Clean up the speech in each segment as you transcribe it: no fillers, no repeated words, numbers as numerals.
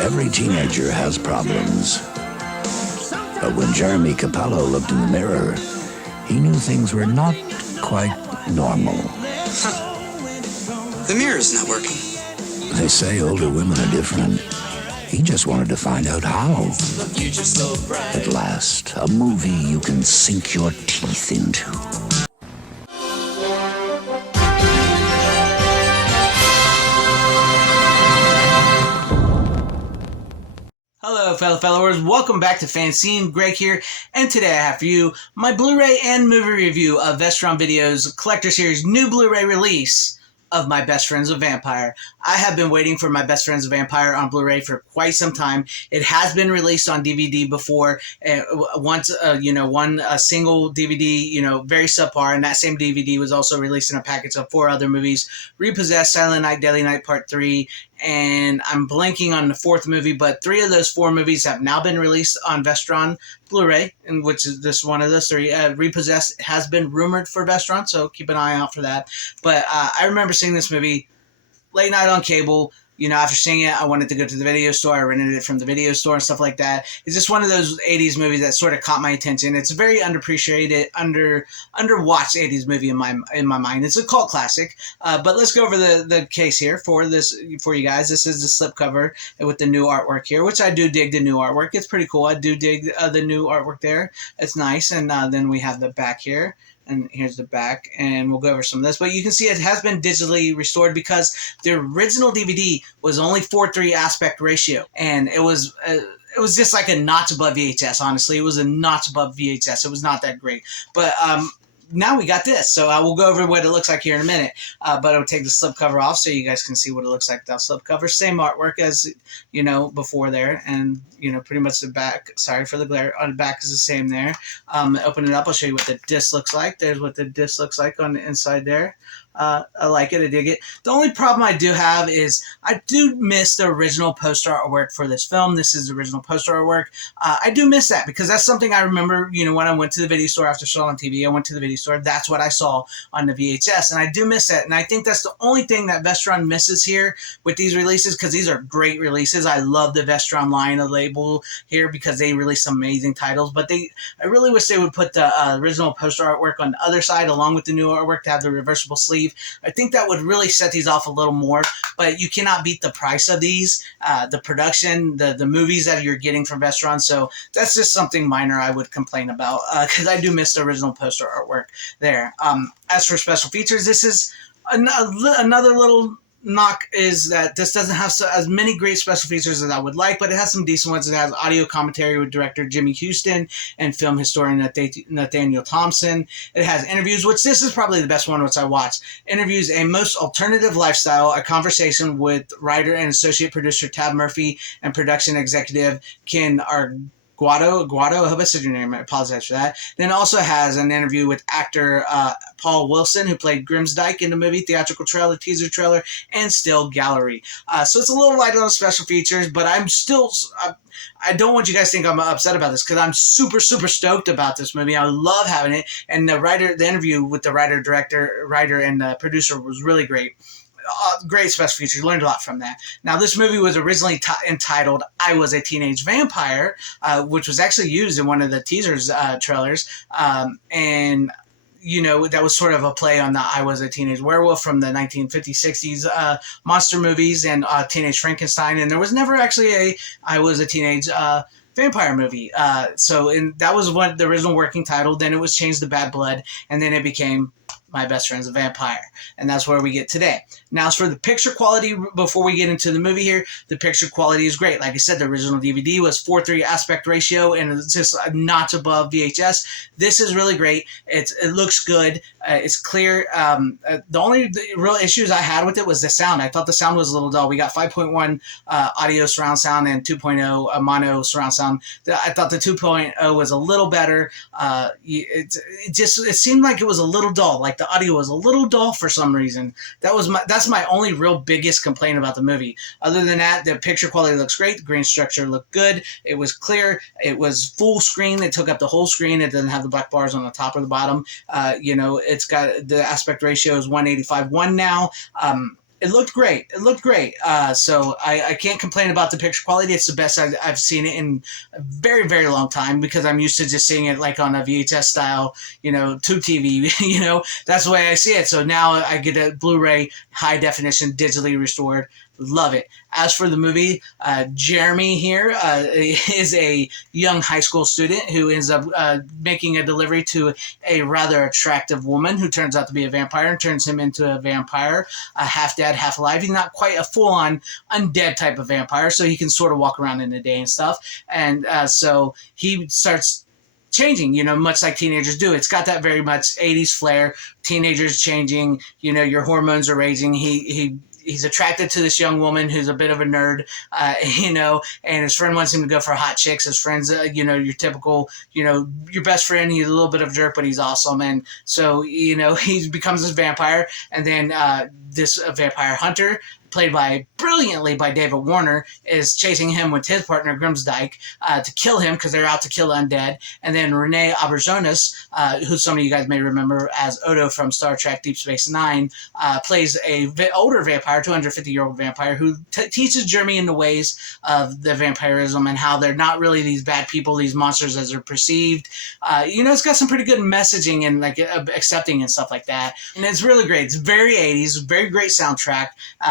Every teenager has problems. But when Jeremy Capello looked in the mirror, he knew things were not quite normal. The mirror's not working. They say older women are different. He just wanted to find out how. At last, a movie you can sink your teeth into. Hello, fellow followers. Welcome back to FanZcene. Greg here, and today I have for you my Blu-ray and movie review of Vestron Video's Collector Series new Blu-ray release of My Best Friends of Vampire. I have been waiting for My Best Friends of Vampire on Blu-ray for quite some time. It has been released on DVD before, once, one single DVD, very subpar, and that same DVD was also released in a package of 4 other movies: Repossessed, Silent Night, Deadly Night Part 3, and I'm blanking on the 4th movie, but 3 of those 4 movies have now been released on Vestron Blu-ray, and which is this one of those 3. Repossessed has been rumored for Vestron, so keep an eye out for that. But I remember seeing this movie late night on cable. After seeing it, I wanted to go to the video store. I rented it from the video store and stuff like that. It's just one of those 80s movies that sort of caught my attention. It's a very underappreciated, underwatched 80s movie in my mind. It's a cult classic. But let's go over the case here for you guys. This is the slipcover with the new artwork here, which I do dig the new artwork. It's pretty cool. I do dig the new artwork there. It's nice. And then we have the back here. And here's the back, and we'll go over some of this. But you can see it has been digitally restored because the original DVD was only 4:3 aspect ratio, and it was just like a notch above VHS. Honestly, it was a notch above VHS. It was not that great, but now we got this, so I will go over what it looks like here in a minute. But I'll take the slipcover off so you guys can see what it looks like without slipcover. Same artwork as before there, and pretty much the back. Sorry for the glare. On the back is the same there. Open it up. I'll show you what the disc looks like. There's what the disc looks like on the inside there. I like it. I dig it. The only problem I do have is I do miss the original poster artwork for this film. This is the original poster artwork. I do miss that because that's something I remember, when I went to the video store after saw it on TV. I went to the video store. That's what I saw on the VHS, and I do miss that. And I think that's the only thing that Vestron misses here with these releases, because these are great releases. I love the Vestron line of label here because they release some amazing titles. But I really wish they would put the original poster artwork on the other side along with the new artwork to have the reversible sleeve. I think that would really set these off a little more, but you cannot beat the price of these, the production, the movies that you're getting from Vestron. So that's just something minor I would complain about because I do miss the original poster artwork there. As for special features, this is another little knock is that this doesn't have as many great special features as I would like, but it has some decent ones. It has audio commentary with director Jimmy Houston and film historian Nathaniel Thompson. It has interviews, which this is probably the best one which I watched. Interviews A Most Alternative Lifestyle, a conversation with writer and associate producer Tab Murphy and production executive Ken Guado, I hope I said your name. I apologize for that. Then it also has an interview with actor Paul Wilson, who played Grimsdyke in the movie, theatrical trailer, teaser trailer, and still gallery. So it's a little light on the special features, but I'm still... I don't want you guys to think I'm upset about this because I'm super, super stoked about this movie. I love having it. And the interview with the writer, and the producer was really great. Great special features. Learned a lot from that. Now, this movie was originally entitled I Was a Teenage Vampire, which was actually used in one of the teasers trailers. And that was sort of a play on the I Was a Teenage Werewolf from the 1950s, 60s monster movies and Teenage Frankenstein. And there was never actually a I Was a Teenage vampire movie. That was the original working title. Then it was changed to Bad Blood, and then it became My Best Friends of Vampire. And that's where we get today. Now, as for the picture quality, before we get into the movie here, the picture quality is great. Like I said, the original DVD was 4:3 aspect ratio, and it's just a notch above VHS. This is really great. It looks good. It's clear. The only real issues I had with it was the sound. I thought the sound was a little dull. We got 5.1 audio surround sound and 2.0 mono surround sound. I thought the 2.0 was a little better. It seemed like it was a little dull. Like the audio was a little dull for some reason. That's my only real biggest complaint about the movie. Other than that, the picture quality looks great. The green structure looked good. It was clear. It was full screen. It took up the whole screen. It doesn't have the black bars on the top or the bottom. It's got the aspect ratio is 185:1 now. it looked great. It looked great. So I can't complain about the picture quality. It's the best I've seen it in a very, very long time, because I'm used to just seeing it like on a VHS style, tube TV, that's the way I see it. So now I get a Blu-ray high definition, digitally restored. Love it. As for the movie, Jeremy here is a young high school student who ends up making a delivery to a rather attractive woman who turns out to be a vampire and turns him into a vampire, half dead, half alive. He's not quite a full-on undead type of vampire, so he can sort of walk around in the day and stuff. And so he starts changing, much like teenagers do. It's got that very much 80s flair. Teenagers changing, your hormones are raging. He's attracted to this young woman who's a bit of a nerd, and his friend wants him to go for hot chicks. His friend's, your typical, your best friend. He's a little bit of a jerk, but he's awesome. And so, he becomes this vampire, and then this vampire hunter, played brilliantly by David Warner, is chasing him with his partner Grimsdyke to kill him, because they're out to kill undead. And then Renee Auberjonois, who some of you guys may remember as Odo from Star Trek Deep Space Nine, plays a older vampire, 250-year-old vampire, who teaches Jeremy in the ways of the vampirism and how they're not really these bad people, these monsters as they're perceived. It's got some pretty good messaging and like accepting and stuff like that. And it's really great. It's very 80s, very great soundtrack.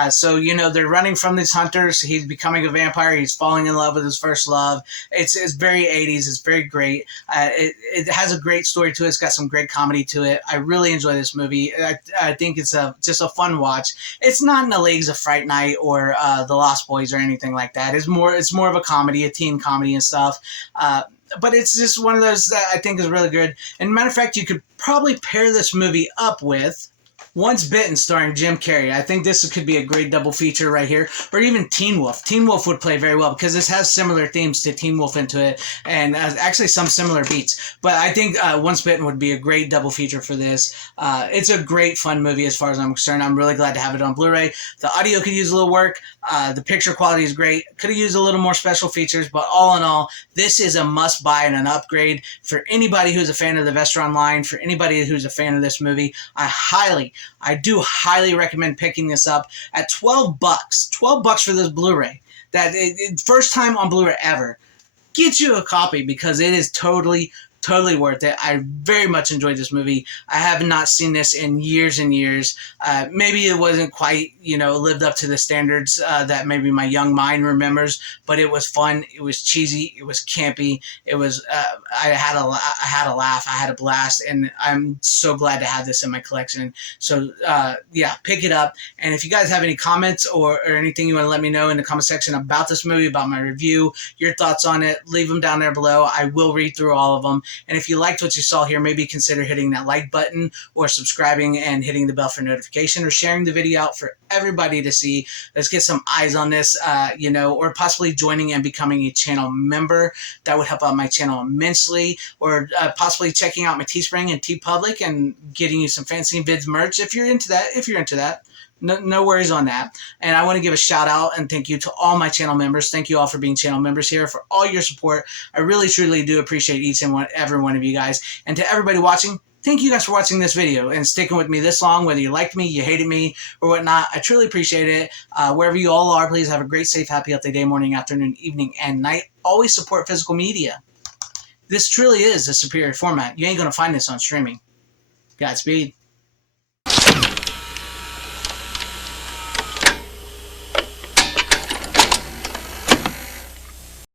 So, they're running from these hunters. He's becoming a vampire. He's falling in love with his first love. It's very 80s. It's very great. It has a great story to it. It's got some great comedy to it. I really enjoy this movie. I think it's just a fun watch. It's not in the leagues of Fright Night or The Lost Boys or anything like that. It's more of a comedy, a teen comedy and stuff. But it's just one of those that I think is really good. And matter of fact, you could probably pair this movie up with Once Bitten, starring Jim Carrey. I think this could be a great double feature right here. Or even Teen Wolf. Teen Wolf would play very well, because this has similar themes to Teen Wolf into it, and actually some similar beats. But I think Once Bitten would be a great double feature for this. It's a great, fun movie as far as I'm concerned. I'm really glad to have it on Blu-ray. The audio could use a little work. The picture quality is great. Could have used a little more special features, but all in all, this is a must-buy and an upgrade for anybody who's a fan of the Vestron line, for anybody who's a fan of this movie. I do highly recommend picking this up at $12. $12 for this Blu-ray. First time on Blu-ray ever. Get you a copy, because it is totally worth it. I very much enjoyed this movie. I have not seen this in years and years. Maybe it wasn't quite, lived up to the standards that maybe my young mind remembers, but it was fun. It was cheesy. It was campy. It was, I had a laugh. I had a blast, and I'm so glad to have this in my collection. So, yeah, pick it up. And if you guys have any comments or anything you want to let me know in the comment section about this movie, about my review, your thoughts on it, leave them down there below. I will read through all of them. And if you liked what you saw here, maybe consider hitting that like button, or subscribing and hitting the bell for notification, or sharing the video out for everybody to see. Let's get some eyes on this, or possibly joining and becoming a channel member. That would help out my channel immensely. Or possibly checking out my Teespring and TeePublic and getting you some FanZcene Vids merch if you're into that. No worries on that. And I want to give a shout out and thank you to all my channel members. Thank you all for being channel members here, for all your support. I really, truly do appreciate each and every one of you guys. And to everybody watching, thank you guys for watching this video and sticking with me this long, whether you liked me, you hated me, or whatnot. I truly appreciate it. Wherever you all are, please have a great, safe, happy, healthy day, morning, afternoon, evening, and night. Always support physical media. This truly is a superior format. You ain't going to find this on streaming. Godspeed.